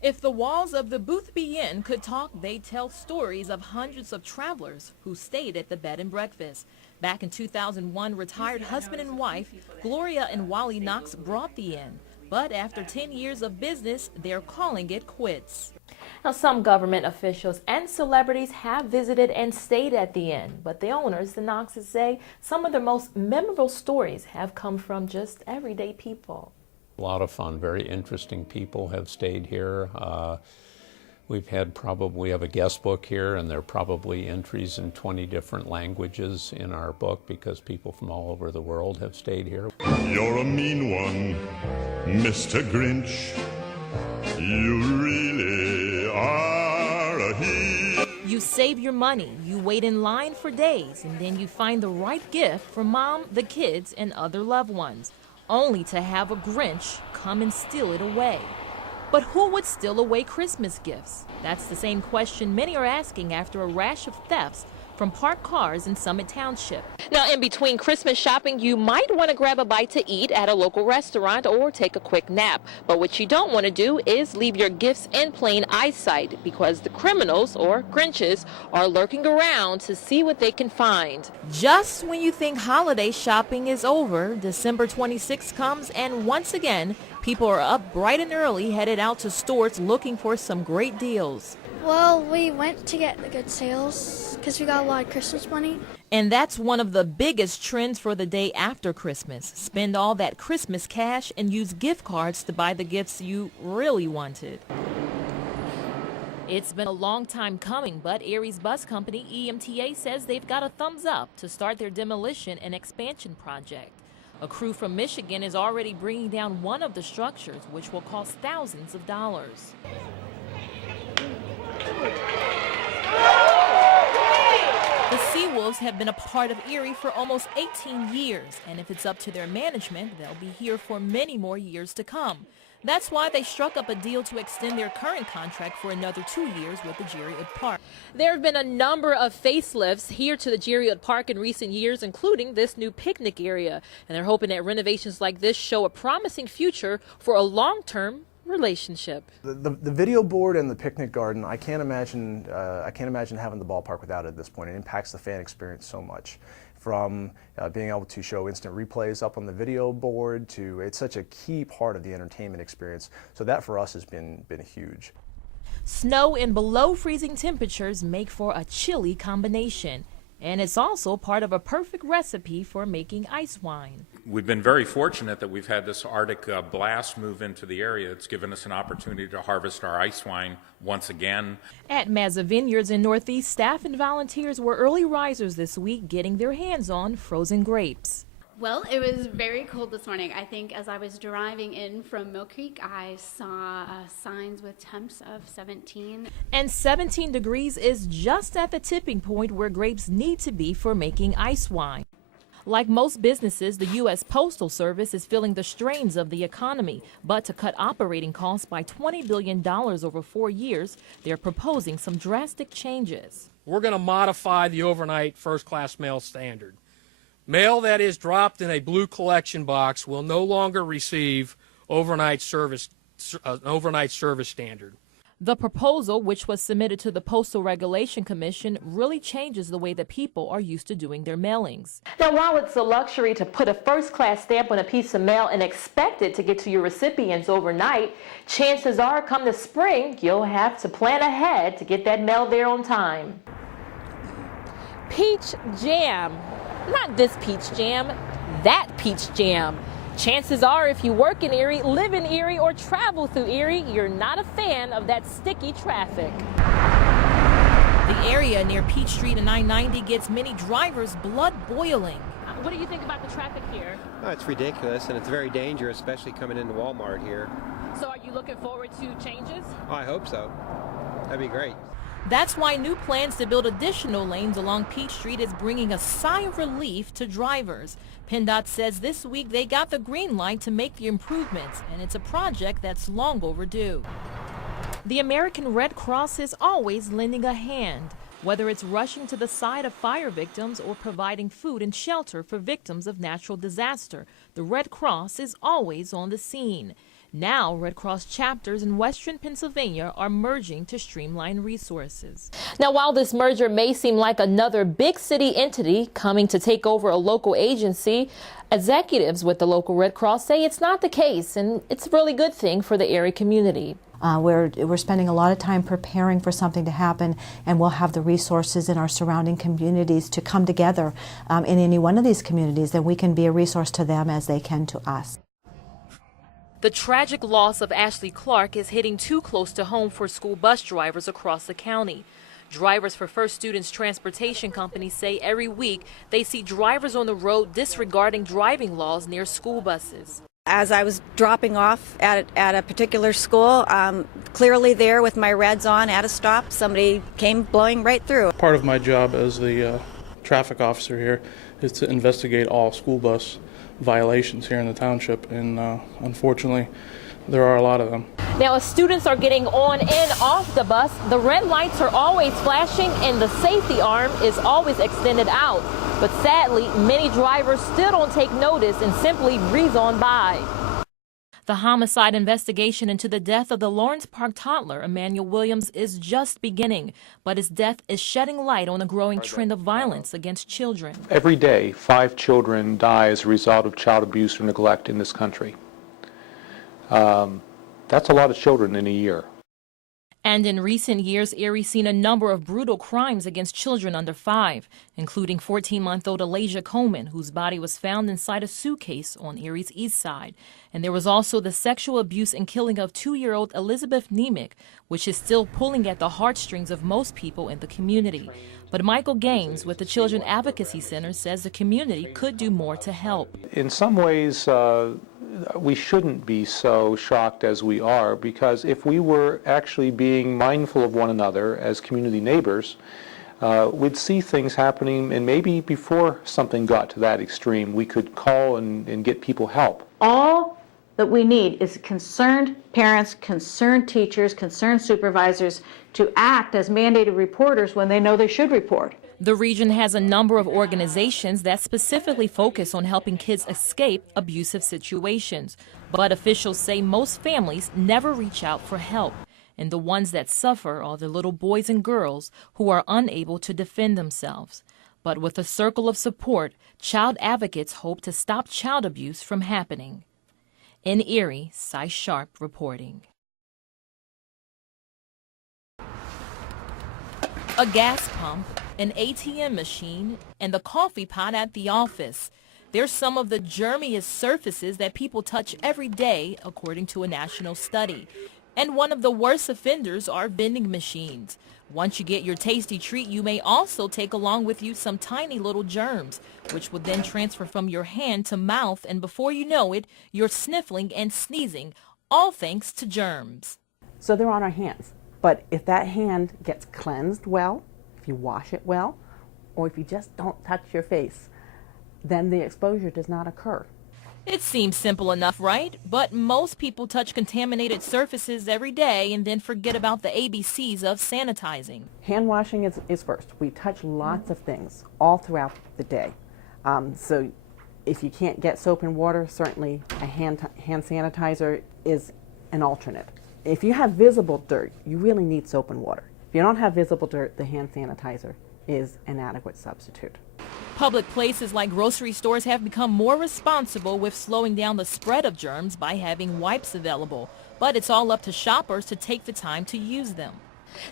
If the walls of the Boothby Inn could talk, they'd tell stories of hundreds of travelers who stayed at the bed and breakfast. Back in 2001, retired husband and wife Gloria and Wally Knox brought the inn. But after 10 years of business, they're calling it quits. Now, some government officials and celebrities have visited and stayed at the inn, but the owners, the Knoxes, say some of their most memorable stories have come from just everyday people. A lot of fun, very interesting people have stayed here. We have a guest book here, and there are probably entries in 20 different languages in our book because people from all over the world have stayed here. You're a mean one, Mr. Grinch. You really are a he. You save your money, you wait in line for days, and then you find the right gift for mom, the kids, and other loved ones, only to have a Grinch come and steal it away. But who would steal away Christmas gifts? That's the same question many are asking after a rash of thefts from parked cars in Summit Township. Now, in between Christmas shopping, you might want to grab a bite to eat at a local restaurant or take a quick nap. But what you don't want to do is leave your gifts in plain eyesight because the criminals, or Grinches, are lurking around to see what they can find. Just when you think holiday shopping is over, December 26th comes, and once again, people are up bright and early, headed out to stores looking for some great deals. Well, we went to get the good sales because we got a lot of Christmas money. And that's one of the biggest trends for the day after Christmas. Spend all that Christmas cash and use gift cards to buy the gifts you really wanted. It's been a long time coming, but Erie's bus company, EMTA, says they've got a thumbs up to start their demolition and expansion project. A crew from Michigan is already bringing down one of the structures, which will cost thousands of dollars. The Seawolves have been a part of Erie for almost 18 years, and if it's up to their management, they'll be here for many more years to come. That's why they struck up a deal to extend their current contract for another 2 years with the Jerrywood Park. There have been a number of facelifts here to the Jerrywood Park in recent years, including this new picnic area, and they're hoping that renovations like this show a promising future for a long-term relationship. The video board and the picnic garden, I can't imagine having the ballpark without it at this point. It impacts the fan experience so much. From being able to show instant replays up on the video board to, it's such a key part of the entertainment experience. So that for us has been huge. Snow and below freezing temperatures make for a chilly combination. And it's also part of a perfect recipe for making ice wine. We've been very fortunate that we've had this Arctic blast move into the area. It's given us an opportunity to harvest our ice wine once again. At Mazza Vineyards in Northeast, staff and volunteers were early risers this week getting their hands on frozen grapes. Well, it was very cold this morning. I think as I was driving in from Mill Creek, I saw signs with temps of 17. And 17 degrees is just at the tipping point where grapes need to be for making ice wine. Like most businesses, the U.S. Postal Service is feeling the strains of the economy. But to cut operating costs by $20 billion over 4 years, they're proposing some drastic changes. We're going to modify the overnight first-class mail standard. Mail that is dropped in a blue collection box will no longer receive overnight service standard. The proposal, which was submitted to the Postal Regulation Commission, really changes the way that people are used to doing their mailings. Now, while it's a luxury to put a first-class stamp on a piece of mail and expect it to get to your recipients overnight, chances are come the spring, you'll have to plan ahead to get that mail there on time. Peach jam. Not this peach jam, that peach jam. Chances are if you work in Erie, live in Erie, or travel through Erie, you're not a fan of that sticky traffic. The area near Peach Street and I-90 gets many drivers blood boiling. What do you think about the traffic here? Oh, it's ridiculous, and it's very dangerous, especially coming into Walmart here. So are you looking forward to changes? Oh, I hope so. That'd be great. That's why new plans to build additional lanes along Peach Street is bringing a sigh of relief to drivers. PennDOT says this week they got the green light to make the improvements, and it's a project that's long overdue. The American Red Cross is always lending a hand, whether it's rushing to the side of fire victims or providing food and shelter for victims of natural disaster. The Red Cross is always on the scene. Now, Red Cross chapters in Western Pennsylvania are merging to streamline resources. Now, while this merger may seem like another big city entity coming to take over a local agency, executives with the local Red Cross say it's not the case, and it's a really good thing for the area community. We're spending a lot of time preparing for something to happen, and we'll have the resources in our surrounding communities to come together in any one of these communities, and we can be a resource to them as they can to us. The tragic loss of Ashley Clark is hitting too close to home for school bus drivers across the county. Drivers for First Students Transportation Company say every week they see drivers on the road disregarding driving laws near school buses. As I was dropping off at a particular school, clearly there with my reds on at a stop, somebody came blowing right through. Part of my job as the traffic officer here is to investigate all school bus violations here in the township, and unfortunately there are a lot of them. Now, as students are getting on and off the bus, the red lights are always flashing and the safety arm is always extended out. But sadly, many drivers still don't take notice and simply breeze on by. The homicide investigation into the death of the Lawrence Park toddler, Emmanuel Williams, is just beginning, but his death is shedding light on a growing trend of violence against children. Every day, 5 children die as a result of child abuse or neglect in this country. That's a lot of children in a year. And in recent years, Erie's seen a number of brutal crimes against children under 5, including 14-month-old Elijah Coleman, whose body was found inside a suitcase on Erie's east side. And there was also the sexual abuse and killing of 2-year-old Elizabeth Nemick, which is still pulling at the heartstrings of most people in the community. But Michael Gaines with the Children Advocacy Center says the community could do more to help. In some ways, we shouldn't be so shocked as we are, because if we were actually being mindful of one another as community neighbors, we'd see things happening, and maybe before something got to that extreme, we could call and get people help. All that we need is concerned parents, concerned teachers, concerned supervisors to act as mandated reporters when they know they should report. The region has a number of organizations that specifically focus on helping kids escape abusive situations. But officials say most families never reach out for help. And the ones that suffer are the little boys and girls who are unable to defend themselves. But with a circle of support, child advocates hope to stop child abuse from happening. In Erie, Cy Sharp reporting. A gas pump, an ATM machine, and the coffee pot at the office. They're some of the germiest surfaces that people touch every day, according to a national study. And one of the worst offenders are vending machines. Once you get your tasty treat, you may also take along with you some tiny little germs, which will then transfer from your hand to mouth, and before you know it, you're sniffling and sneezing, all thanks to germs. So they're on our hands. But if that hand gets cleansed well, if you wash it well, or if you just don't touch your face, then the exposure does not occur. It seems simple enough, right? But most people touch contaminated surfaces every day and then forget about the ABCs of sanitizing. Hand washing is first. We touch lots of things all throughout the day. So if you can't get soap and water, certainly a hand sanitizer is an alternate. If you have visible dirt, you really need soap and water. If you don't have visible dirt, the hand sanitizer is an adequate substitute. Public places like grocery stores have become more responsible with slowing down the spread of germs by having wipes available. But it's all up to shoppers to take the time to use them.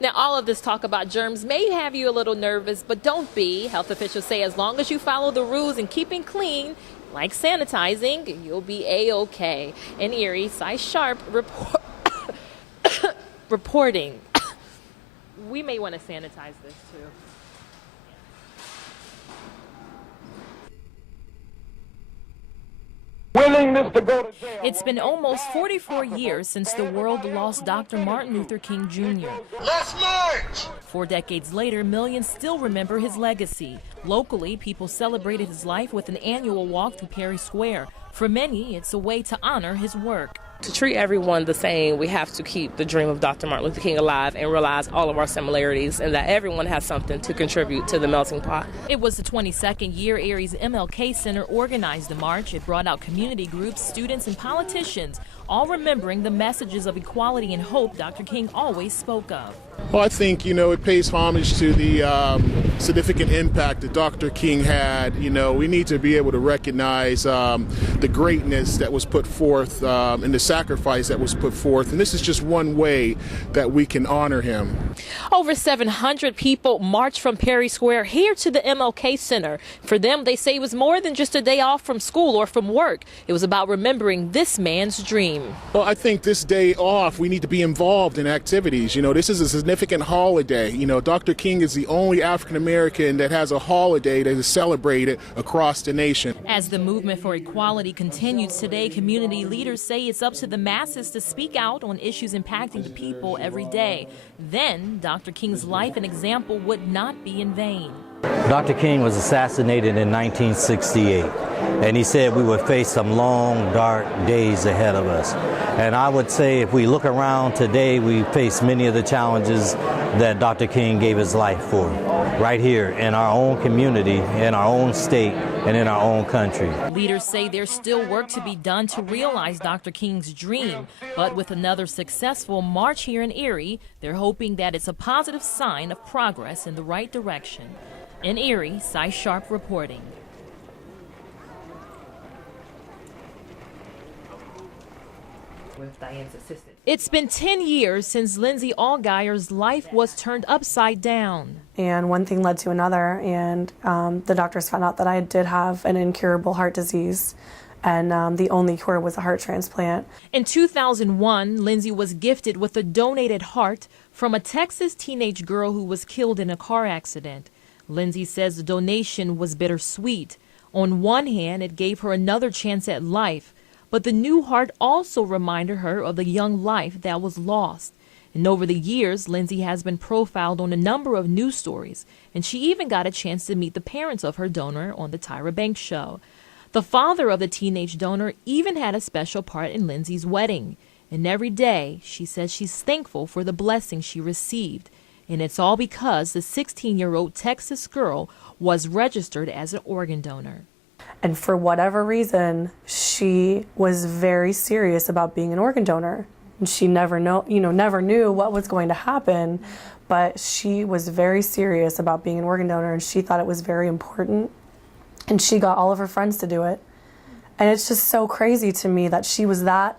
Now, all of this talk about germs may have you a little nervous, but don't be. Health officials say as long as you follow the rules and keeping clean, like sanitizing, you'll be A-OK. In Erie, Cy Sharp reporting. We may want to sanitize this too. Willingness to go to jail. It's been almost 44 years since the world lost Dr. Martin Luther King Jr. Let's march! 4 decades later, millions still remember his legacy. Locally, people celebrated his life with an annual walk through Perry Square. For many, it's a way to honor his work. To treat everyone the same, we have to keep the dream of Dr. Martin Luther King alive and realize all of our similarities and that everyone has something to contribute to the melting pot. It was the 22nd year Erie's MLK Center organized the march. It brought out community groups, students, and politicians, all remembering the messages of equality and hope Dr. King always spoke of. Well, I think, it pays homage to the significant impact that Dr. King had. We need to be able to recognize the greatness that was put forth and the sacrifice that was put forth. And this is just one way that we can honor him. Over 700 people marched from Perry Square here to the MLK Center. For them, they say it was more than just a day off from school or from work. It was about remembering this man's dream. Well, I think this day off, we need to be involved in activities. This is a significant holiday. Dr. King is the only African American that has a holiday that is celebrated across the nation. As the movement for equality continues today, community leaders say it's up to the masses to speak out on issues impacting the people every day. Then Dr. King's life and example would not be in vain. Dr. King was assassinated in 1968, and he said we would face some long, dark days ahead of us. And I would say if we look around today, we face many of the challenges that Dr. King gave his life for, right here in our own community, in our own state, and in our own country. Leaders say there's still work to be done to realize Dr. King's dream, but with another successful march here in Erie, they're hoping that it's a positive sign of progress in the right direction. In Erie, Cy Sharp reporting. With Diane's assistant. It's been 10 years since Lindsay Allgeier's life was turned upside down. And one thing led to another, and the doctors found out that I did have an incurable heart disease, and the only cure was a heart transplant. In 2001, Lindsay was gifted with a donated heart from a Texas teenage girl who was killed in a car accident. Lindsay says the donation was bittersweet. On one hand, it gave her another chance at life, but the new heart also reminded her of the young life that was lost. And over the years, Lindsay has been profiled on a number of news stories, and she even got a chance to meet the parents of her donor on the Tyra Banks show. The father of the teenage donor even had a special part in Lindsay's wedding. And every day, she says she's thankful for the blessing she received. And it's all because the 16-year-old Texas girl was registered as an organ donor. And for whatever reason, she was very serious about being an organ donor. And she never knew what was going to happen, but she was very serious about being an organ donor, and she thought it was very important. And she got all of her friends to do it. And it's just so crazy to me that she was that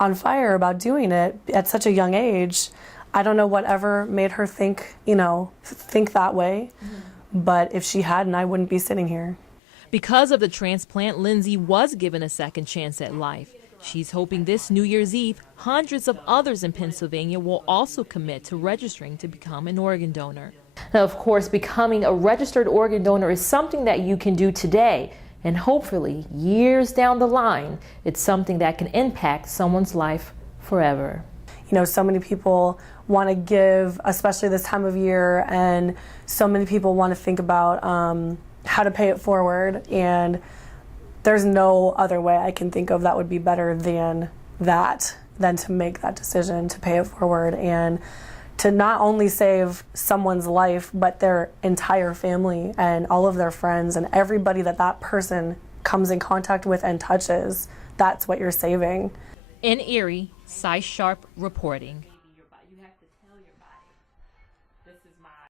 on fire about doing it at such a young age. I don't know whatever made her think that way. But if she hadn't, I wouldn't be sitting here. Because of the transplant, Lindsay was given a second chance at life. She's hoping this New Year's Eve, hundreds of others in Pennsylvania will also commit to registering to become an organ donor. Now, of course, becoming a registered organ donor is something that you can do today. And hopefully, years down the line, it's something that can impact someone's life forever. So many people want to give, especially this time of year, and so many people want to think about how to pay it forward, and there's no other way I can think of that would be better than to make that decision to pay it forward and to not only save someone's life, but their entire family and all of their friends and everybody that person comes in contact with and touches. That's what you're saving. In Erie, Cy Sharp reporting.